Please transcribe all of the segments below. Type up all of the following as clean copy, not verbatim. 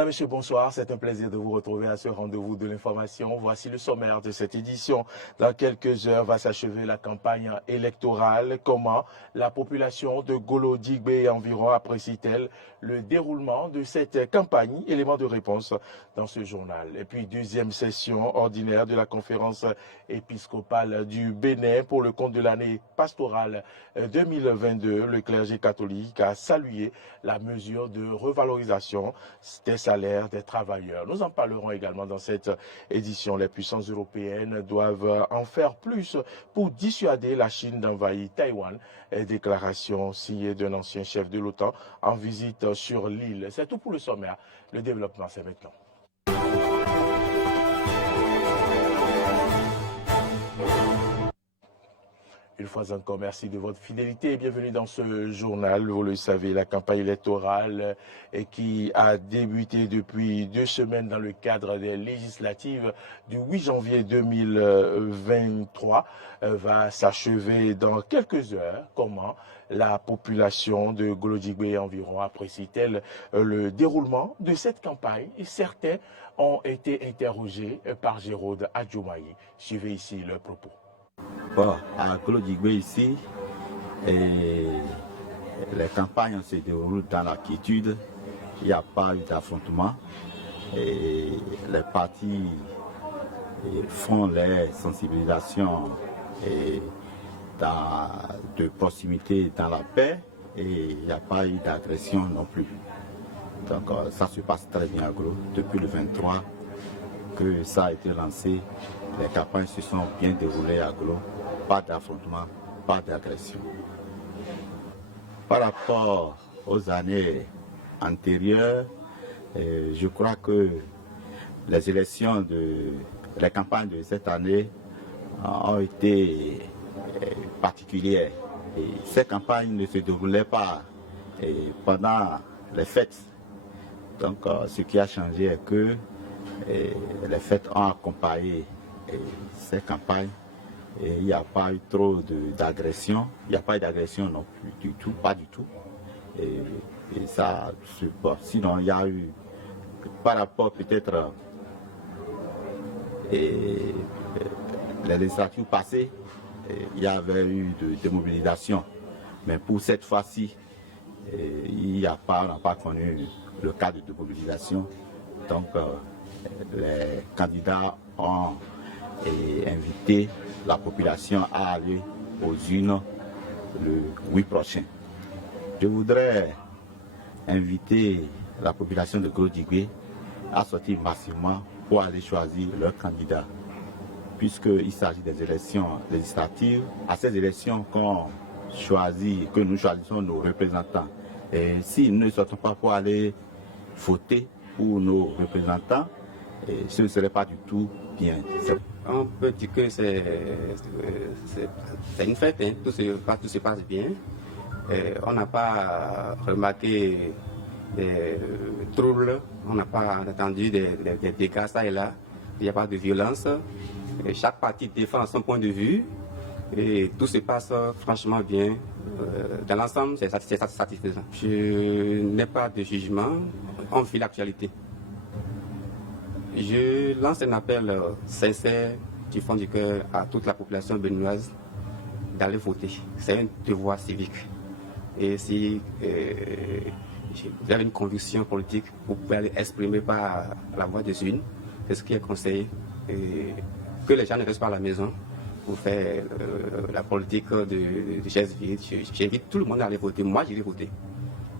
Madame, Monsieur, bonsoir. C'est un plaisir de vous retrouver à ce rendez-vous de l'information. Voici le sommaire de cette édition. Dans quelques heures va s'achever la campagne électorale. Comment la population de Golo-Digbe et environ apprécie-t-elle le déroulement de cette campagne? Élément de réponse dans ce journal. Et puis, deuxième session ordinaire de la conférence épiscopale du Bénin pour le compte de l'année pastorale 2022. Le clergé catholique a salué la mesure de revalorisation des salaires des travailleurs. Nous en parlerons également dans cette édition. Les puissances européennes doivent en faire plus pour dissuader la Chine d'envahir Taïwan. Déclaration signée d'un ancien chef de l'OTAN en visite sur l'île. C'est tout pour le sommaire. Le développement, c'est maintenant. Une fois encore, merci de votre fidélité et bienvenue dans ce journal. Vous le savez, la campagne électorale qui a débuté depuis 2 semaines dans le cadre des législatives du 8 janvier 2023 va s'achever dans quelques heures. Comment la population de Golo-Digbe et environ apprécie-t-elle le déroulement de cette campagne? Et certains ont été interrogés par Jérôme Adjoumaï. Suivez ici leurs propos. Bon, à Golo-Digbe ici, les campagnes se déroulent dans la quiétude. Il n'y a pas eu d'affrontement. Les partis font les sensibilisations de proximité dans la paix et il n'y a pas eu d'agression non plus. Donc ça se passe très bien à Golo. Depuis le 23 que ça a été lancé, les campagnes se sont bien déroulées à Golo. Pas d'affrontement, pas d'agression. Par rapport aux années antérieures, je crois que les campagnes de cette année ont été particulières. Et ces campagnes ne se déroulaient pas pendant les fêtes. Donc ce qui a changé est que les fêtes ont accompagné ces campagnes. Et il n'y a pas eu trop d'agression. Il n'y a pas eu d'agression non plus du tout, pas du tout. Et ça, bon, sinon il y a eu, par rapport peut-être les législatures passées, il y avait eu de démobilisation. Mais pour cette fois-ci, on n'a pas connu le cas de démobilisation. Donc les candidats ont invité la population à aller aux urnes le 8 prochain. Je voudrais inviter la population de Golo-Digbe à sortir massivement pour aller choisir leur candidat. Puisqu'il s'agit des élections législatives, à ces élections que nous choisissons nos représentants. Et s'ils ne sortent pas pour aller voter pour nos représentants, ce ne serait pas du tout bien. On peut dire que c'est une fête, hein. Tout se passe bien. On n'a pas remarqué des troubles, on n'a pas entendu des dégâts ça et là. Il n'y a pas de violence. Et chaque parti défend son point de vue et tout se passe franchement bien. Dans l'ensemble, c'est satisfaisant. Je n'ai pas de jugement, on vit l'actualité. Je lance un appel sincère du fond du cœur à toute la population béninoise d'aller voter. C'est un devoir civique. Et si vous avez une conviction politique, vous pouvez aller exprimer par la voix des urnes. C'est ce qui est conseillé. Et que les gens ne restent pas à la maison pour faire la politique de chaise vide. J'invite tout le monde à aller voter. Moi, j'irai voter.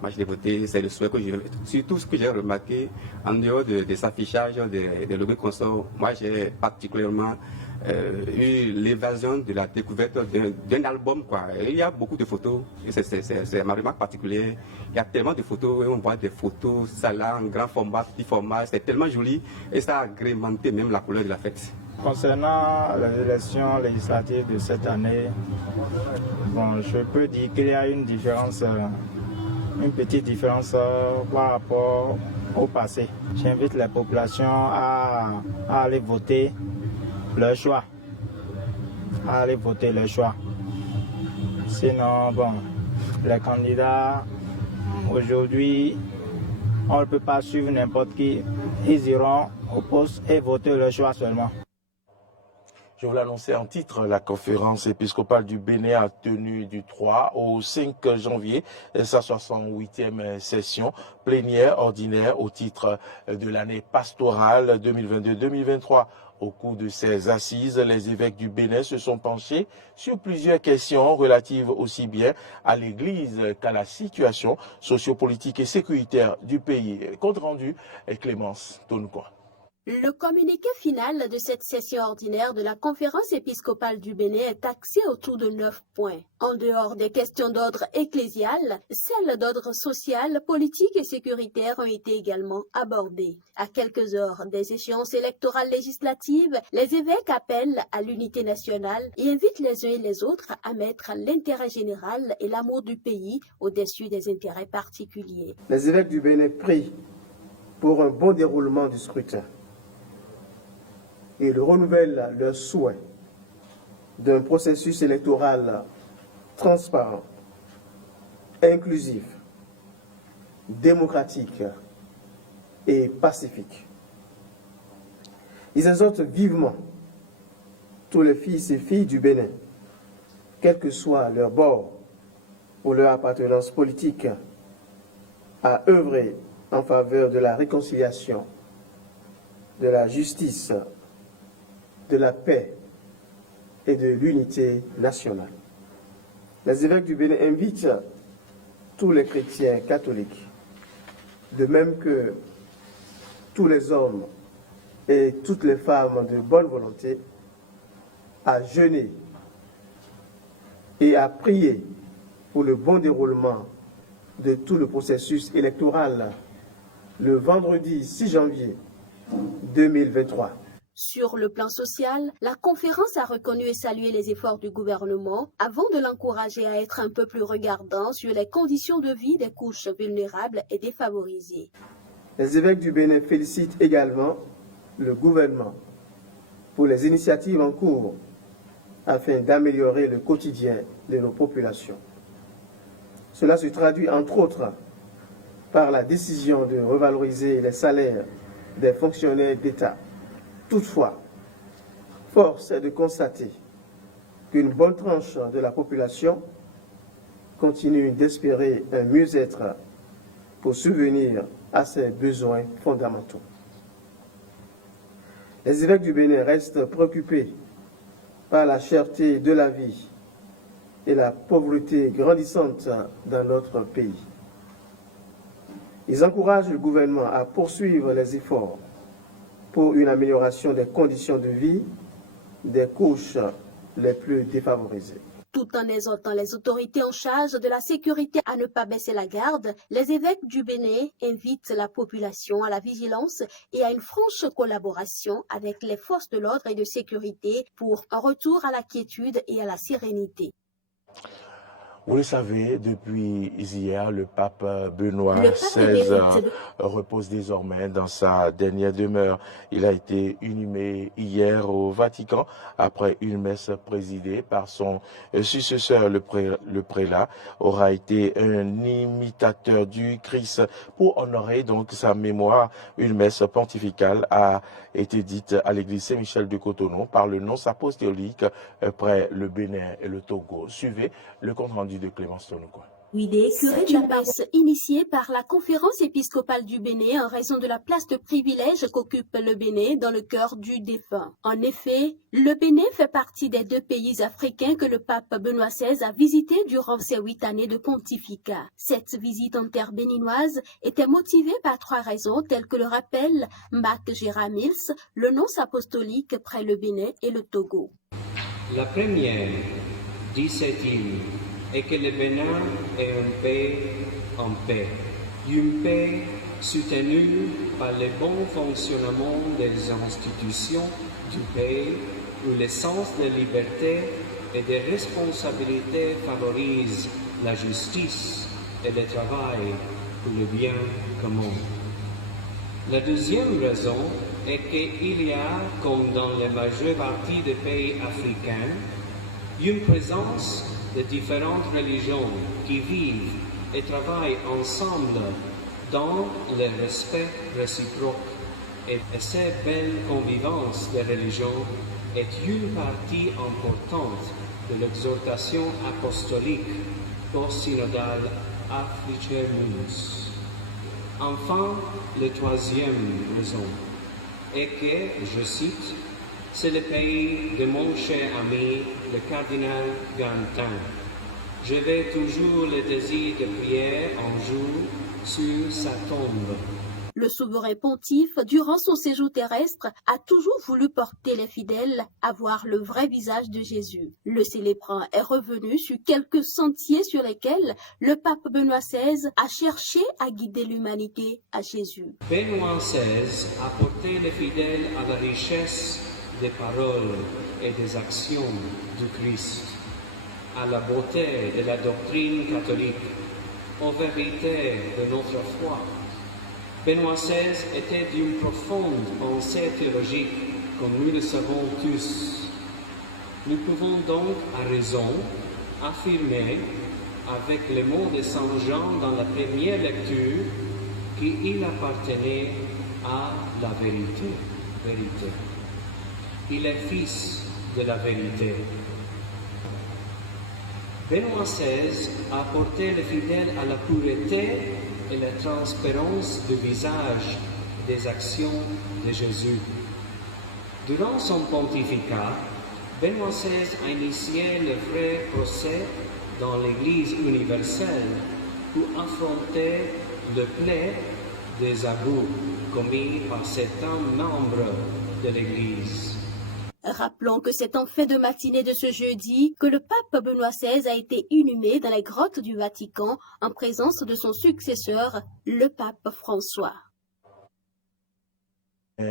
Moi, je l'ai voté, c'est le souhait que j'ai. Surtout ce que j'ai remarqué, en dehors de cet affichage des lobbies consorts, moi, j'ai particulièrement eu l'évasion de la découverte d'un album, quoi. Et il y a beaucoup de photos, c'est ma remarque particulière. Il y a tellement de photos, et on voit des photos, ça là, en grand format, petit format, c'est tellement joli, et ça a agrémenté même la couleur de la fête. Concernant les élections législatives de cette année, bon, je peux dire qu'il y a une différence. Une petite différence par rapport au passé. J'invite les populations à aller voter leur choix. À aller voter leur choix. Sinon, bon, les candidats aujourd'hui On ne peut pas suivre n'importe qui. Ils iront au poste et voter leur choix seulement. Je vous l'annonçais en titre, la conférence épiscopale du Bénin a tenu du 3 au 5 janvier sa 68e session plénière ordinaire au titre de l'année pastorale 2022-2023. Au cours de ces assises, les évêques du Bénin se sont penchés sur plusieurs questions relatives aussi bien à l'Église qu'à la situation sociopolitique et sécuritaire du pays. Compte rendu, Clémence Tonoukoua. Le communiqué final de cette session ordinaire de la conférence épiscopale du Bénin est axé autour de 9 points. En dehors des questions d'ordre ecclésial, celles d'ordre social, politique et sécuritaire ont été également abordées. À quelques heures des échéances électorales législatives, les évêques appellent à l'unité nationale et invitent les uns et les autres à mettre l'intérêt général et l'amour du pays au-dessus des intérêts particuliers. Les évêques du Bénin prient pour un bon déroulement du scrutin. Et renouvellent leur souhait d'un processus électoral transparent, inclusif, démocratique et pacifique. Ils exhortent vivement tous les fils et filles du Bénin, quel que soit leur bord ou leur appartenance politique, à œuvrer en faveur de la réconciliation, de la justice, de la paix et de l'unité nationale. Les évêques du Bénin invitent tous les chrétiens catholiques, de même que tous les hommes et toutes les femmes de bonne volonté, à jeûner et à prier pour le bon déroulement de tout le processus électoral le vendredi 6 janvier 2023. Sur le plan social, la conférence a reconnu et salué les efforts du gouvernement avant de l'encourager à être un peu plus regardant sur les conditions de vie des couches vulnérables et défavorisées. Les évêques du Bénin félicitent également le gouvernement pour les initiatives en cours afin d'améliorer le quotidien de nos populations. Cela se traduit entre autres par la décision de revaloriser les salaires des fonctionnaires d'État. Toutefois, force est de constater qu'une bonne tranche de la population continue d'espérer un mieux-être pour subvenir à ses besoins fondamentaux. Les évêques du Bénin restent préoccupés par la cherté de la vie et la pauvreté grandissante dans notre pays. Ils encouragent le gouvernement à poursuivre les efforts pour une amélioration des conditions de vie des couches les plus défavorisées. Tout en exhortant les autorités en charge de la sécurité à ne pas baisser la garde, les évêques du Bénin invitent la population à la vigilance et à une franche collaboration avec les forces de l'ordre et de sécurité pour un retour à la quiétude et à la sérénité. Vous le savez, depuis hier, le pape Benoît XVI repose désormais dans sa dernière demeure. Il a été inhumé hier au Vatican après une messe présidée par son successeur. Le prélat aura été un imitateur du Christ. Pour honorer donc sa mémoire, une messe pontificale a été dite à l'église Saint-Michel de Cotonou par le nonce apostolique près le Bénin et le Togo. Suivez le compte rendu de Clémence Tonoukoua. C'est une messe initiée par la conférence épiscopale du Bénin en raison de la place de privilège qu'occupe le Bénin dans le cœur du défunt. En effet, le Bénin fait partie des 2 pays africains que le pape Benoît XVI a visités durant ses 8 années de pontificat. Cette visite en terre béninoise était motivée par 3 raisons telles que le rappelle Mac Gérard Mills, le nonce apostolique près le Bénin et le Togo. La première, 17e, et que le Bénin est un pays en paix. Une paix soutenue par le bon fonctionnement des institutions du pays, où le sens de liberté et de responsabilité favorise la justice et le travail pour le bien commun. La deuxième raison est qu'il y a, comme dans la majeure partie des pays africains, une présence de différentes religions qui vivent et travaillent ensemble dans le respect réciproque. Et cette belle convivence des religions est une partie importante de l'exhortation apostolique post-synodale Africainus. Enfin, la troisième raison est que, je cite, c'est le pays de mon cher ami, le cardinal Gantin. Je vais toujours le désir de prière un jour sur sa tombe. Le souverain pontife, durant son séjour terrestre, a toujours voulu porter les fidèles à voir le vrai visage de Jésus. Le célébrant est revenu sur quelques sentiers sur lesquels le pape Benoît XVI a cherché à guider l'humanité à Jésus. Benoît XVI a porté les fidèles à la richesse des paroles et des actions du Christ, à la beauté de la doctrine catholique, aux vérités de notre foi. Benoît XVI était d'une profonde pensée théologique, comme nous le savons tous. Nous pouvons donc, à raison, affirmer, avec les mots de Saint Jean dans la première lecture, qu'il appartenait à la vérité. Il est fils de la vérité. Benoît XVI a porté les fidèles à la pureté et la transparence du visage des actions de Jésus. Durant son pontificat, Benoît XVI a initié le vrai procès dans l'Église universelle pour affronter le plaid des abus commis par certains membres de l'Église. Rappelons que c'est en fin de matinée de ce jeudi que le pape Benoît XVI a été inhumé dans les grottes du Vatican en présence de son successeur, le pape François.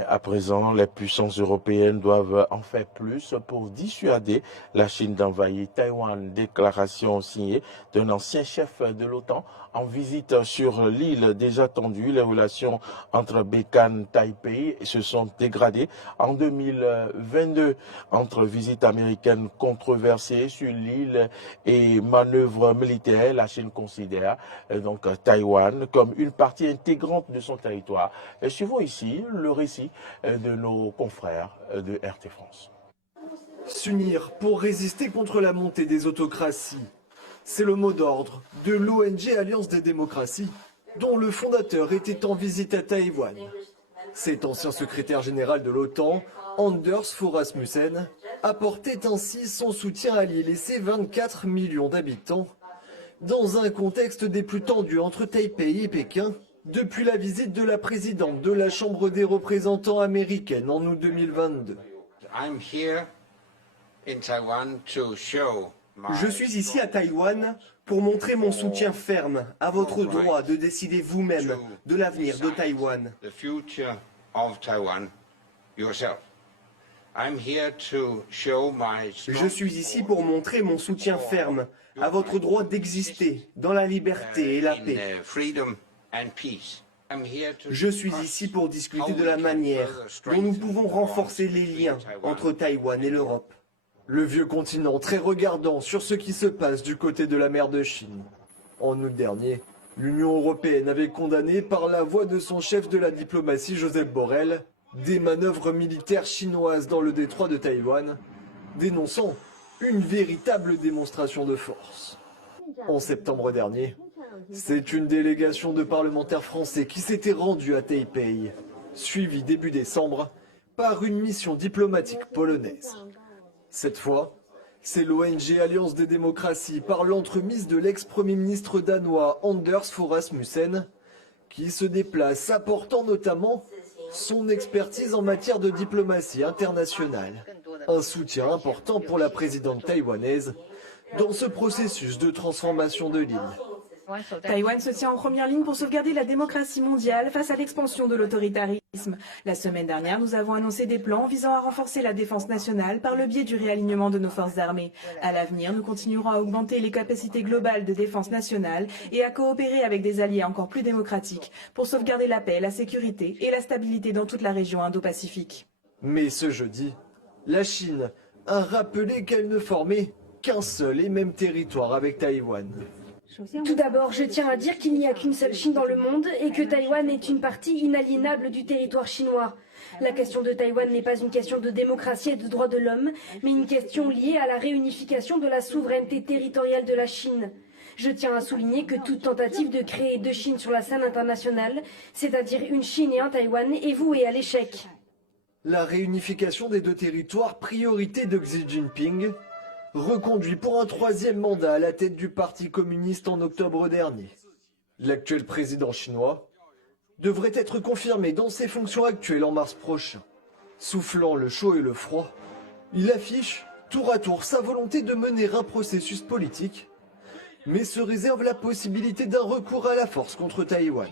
À présent, les puissances européennes doivent en faire plus pour dissuader la Chine d'envahir Taïwan. Déclaration signée d'un ancien chef de l'OTAN en visite sur l'île déjà tendue. Les relations entre Pékin et Taipei se sont dégradées en 2022 entre visite américaine controversée sur l'île et manœuvres militaires. La Chine considère donc Taïwan comme une partie intégrante de son territoire. Suivons ici le récit de nos confrères de RT France. S'unir pour résister contre la montée des autocraties. C'est le mot d'ordre de l'ONG Alliance des démocraties, dont le fondateur était en visite à Taïwan. Cet ancien secrétaire général de l'OTAN, Anders Fogh Rasmussen, apportait ainsi son soutien à l'île et ses 24 millions d'habitants, dans un contexte des plus tendus entre Taipei et Pékin, depuis la visite de la présidente de la Chambre des représentants américaine en août 2022. Je suis ici à Taïwan pour montrer mon soutien ferme à votre droit de décider vous-même de l'avenir de Taïwan. Je suis ici pour montrer mon soutien ferme à votre droit d'exister dans la liberté et la paix. Je suis ici pour discuter de la manière dont nous pouvons renforcer les liens entre Taïwan et l'Europe. Le vieux continent très regardant sur ce qui se passe du côté de la mer de Chine. En août dernier, l'Union européenne avait condamné par la voix de son chef de la diplomatie Joseph Borrell des manœuvres militaires chinoises dans le détroit de Taïwan, dénonçant une véritable démonstration de force. En septembre dernier, c'est une délégation de parlementaires français qui s'était rendue à Taipei, suivie début décembre par une mission diplomatique polonaise. Cette fois, c'est l'ONG Alliance des démocraties par l'entremise de l'ex-premier ministre danois Anders Fogh Rasmussen qui se déplace, apportant notamment son expertise en matière de diplomatie internationale. Un soutien important pour la présidente taïwanaise dans ce processus de transformation de l'île. Taïwan se tient en première ligne pour sauvegarder la démocratie mondiale face à l'expansion de l'autoritarisme. La semaine dernière, nous avons annoncé des plans visant à renforcer la défense nationale par le biais du réalignement de nos forces armées. À l'avenir, nous continuerons à augmenter les capacités globales de défense nationale et à coopérer avec des alliés encore plus démocratiques pour sauvegarder la paix, la sécurité et la stabilité dans toute la région Indo-Pacifique. Mais ce jeudi, la Chine a rappelé qu'elle ne formait qu'un seul et même territoire avec Taïwan. Tout d'abord, je tiens à dire qu'il n'y a qu'une seule Chine dans le monde et que Taïwan est une partie inaliénable du territoire chinois. La question de Taïwan n'est pas une question de démocratie et de droits de l'homme, mais une question liée à la réunification de la souveraineté territoriale de la Chine. Je tiens à souligner que toute tentative de créer deux Chines sur la scène internationale, c'est-à-dire une Chine et un Taïwan, est vouée à l'échec. La réunification des deux territoires, priorité de Xi Jinping, reconduit pour un troisième mandat à la tête du Parti communiste en octobre dernier. L'actuel président chinois devrait être confirmé dans ses fonctions actuelles en mars prochain. Soufflant le chaud et le froid, il affiche tour à tour sa volonté de mener un processus politique, mais se réserve la possibilité d'un recours à la force contre Taïwan.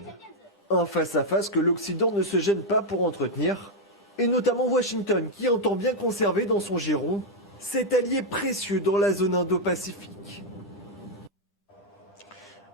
Un face-à-face que l'Occident ne se gêne pas pour entretenir, et notamment Washington qui entend bien conserver dans son giron cet allié précieux dans la zone Indo-Pacifique.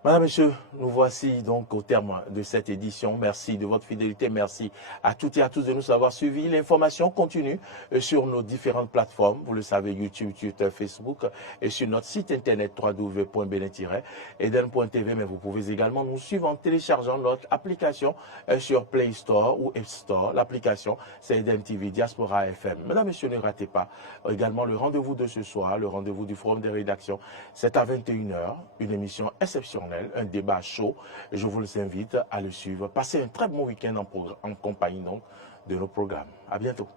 Madame, Messieurs, nous voici donc au terme de cette édition. Merci de votre fidélité. Merci à toutes et à tous de nous avoir suivis. L'information continue sur nos différentes plateformes. Vous le savez, YouTube, Twitter, Facebook et sur notre site internet www.benin-eden.tv. Mais vous pouvez également nous suivre en téléchargeant notre application sur Play Store ou App Store. L'application, c'est Eden TV Diaspora FM. Mesdames, Messieurs, ne ratez pas également le rendez-vous de ce soir, le rendez-vous du Forum des rédactions. C'est à 21h, une émission exceptionnelle. Un débat chaud. Je vous invite à le suivre. Passez un très bon week-end en compagnie donc, de nos programmes. À bientôt.